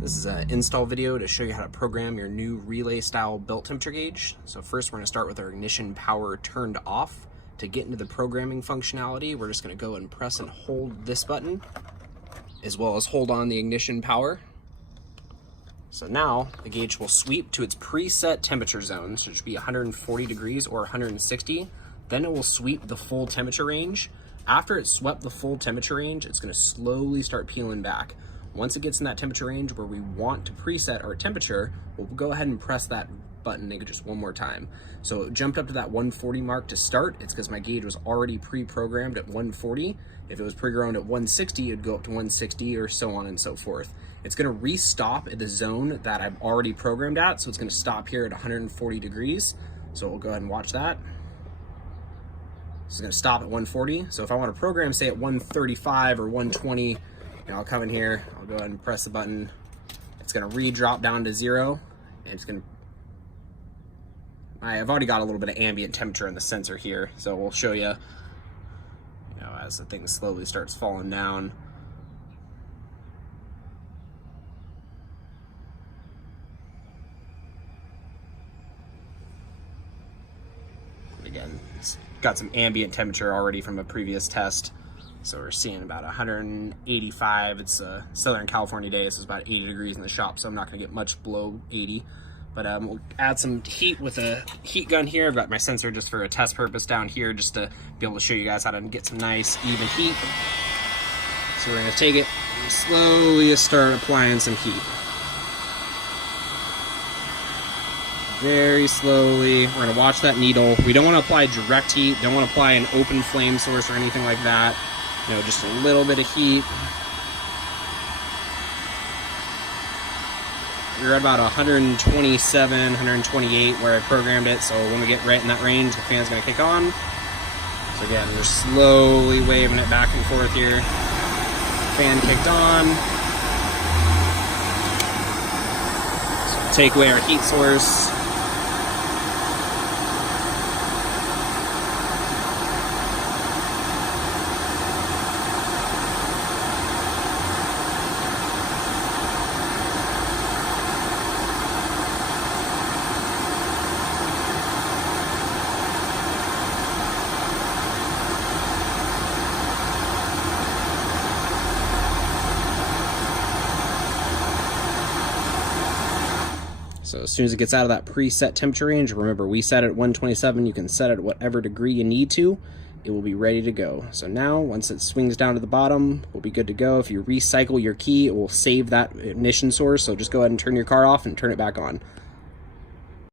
This is an install video to show you how to program your new relay style belt temperature gauge. So first we're going to start with our ignition power turned off. To get into the programming functionality, we're just going to go and press and hold this button, as well as hold on the ignition power. So now the gauge will sweep to its preset temperature zone, so it should be 140 degrees or 160. Then it will sweep the full temperature range. After it's swept the full temperature range, it's going to slowly start peeling back. Once it gets in that temperature range where we want to preset our temperature, we'll go ahead and press that button just one more time. So it jumped up to that 140 mark to start. It's because my gauge was already pre-programmed at 140. If it was pre-programmed at 160, it'd go up to 160 or so on and so forth. It's gonna re-stop at the zone that I've already programmed at, so it's gonna stop here at 140 degrees. So we'll go ahead and watch that. It's gonna stop at 140. So if I wanna program, say at 135 or 120, I'll come in here, I'll go ahead and press the button. It's gonna re-drop down to 0, and it's gonna, I've already got a little bit of ambient temperature in the sensor here, so we'll show you, as the thing slowly starts falling down. Again, it's got some ambient temperature already from a previous test. So we're seeing about 185. It's a Southern California day, so it's about 80 degrees in the shop, so I'm not gonna get much below 80. But we'll add some heat with a heat gun here. I've got my sensor just for a test purpose down here, just to be able to show you guys how to get some nice even heat. So we're gonna take it and slowly start applying some heat. Very slowly. We're gonna watch that needle. We don't wanna apply direct heat, don't wanna apply an open flame source or anything like that. Just a little bit of heat. We're at about 127, 128 where I programmed it, so when we get right in that range, the fan's gonna kick on. So again, we're slowly waving it back and forth here. Fan kicked on. So take away our heat source. So as soon as it gets out of that preset temperature range, remember we set it at 127, you can set it at whatever degree you need to, it will be ready to go. So now, once it swings down to the bottom, we'll be good to go. If you recycle your key, it will save that ignition source, so just go ahead and turn your car off and turn it back on.